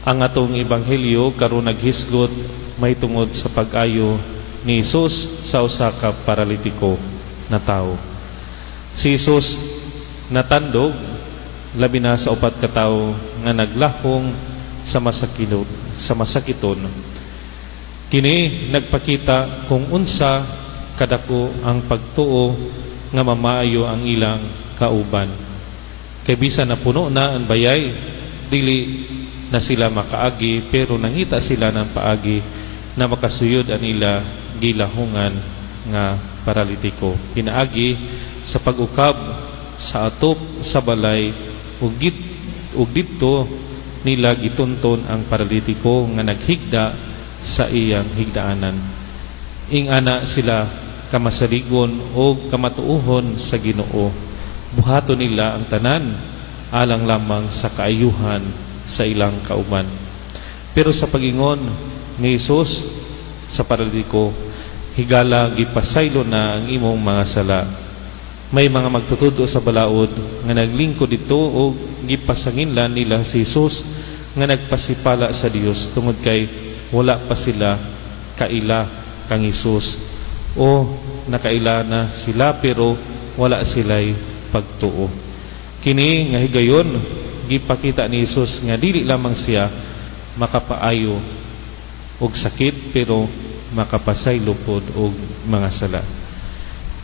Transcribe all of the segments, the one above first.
Ang atong ebanghelyo karon naghisgot may tungod sa pag-ayo ni Jesus sa usa ka paralitiko na tawo. Si Jesus natandog labi na sa upat ka tawo nga naglahong sa masakiton. Kini nagpakita kung unsa kadako ang pagtuo nga mamaayo ang ilang kauban. Kay bisan na puno na ang bayay, dili na sila makaagi, pero nangita sila ng paagi na makasuyod ang ila gilahungan nga paralitiko. Pinaagi sa pag-ukab sa atop sa balay ug didto nila gitunton ang paralitiko nga naghigda sa iyang higdaanan. Ingana sila kamasaligon o kamatuuhon sa Ginoo. Buhaton nila ang tanan alang lamang sa kaayuhan sa ilang kauban. Pero sa pagingon ni Jesus sa paralitiko, higala gipasaylo na ang imong mga sala. May mga magtutudo sa balaod nga naglingkod dito o gipasanginlan nila si Jesus nga nagpasipala sa Dios tungod kay wala pa sila kaila kang Jesus, o nakaila na sila pero wala sila'y pagtuo. Kini nga higayon gipakita ni Jesus nga dili lamang siya makapaayo og sakit pero makapasaylo pod og mga sala.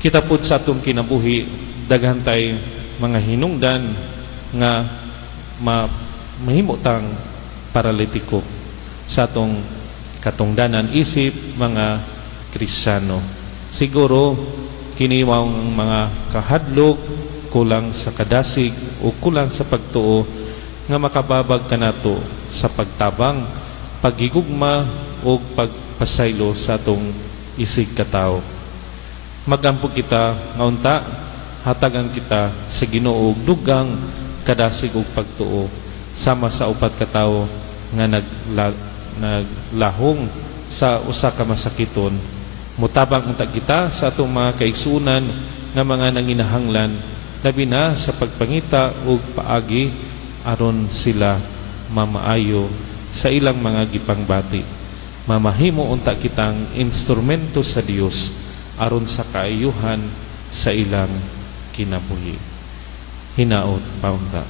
Kita pod sa atong kinabuhi daghan tay mga hinungdan nga mahimutang paralitiko sa atong katungdanan isip mga Kristiyano. Siguro kini mao ang mga kahadlok, kulang sa kadasig o kulang sa pagtuo nga makababag kanato sa pagtabang, paghigugma o pagpasaylo sa atong isig katawo. Magampog kita nga unta, hatagan kita sa Ginoo og dugang kadasig og pagtuo sama sa upat ka tawo nga naglahong sa usa ka masakiton. Mutabang unta kita sa atong mga kaigsunan nga mga nanginahanglan, labi na sa pagpangita ug paagi aron sila mamaayo sa ilang mga gipangbati. Mamahimo unta kitang instrumento sa Dios aron sa kaayuhan sa ilang kinabuhi. Hinaot paunta.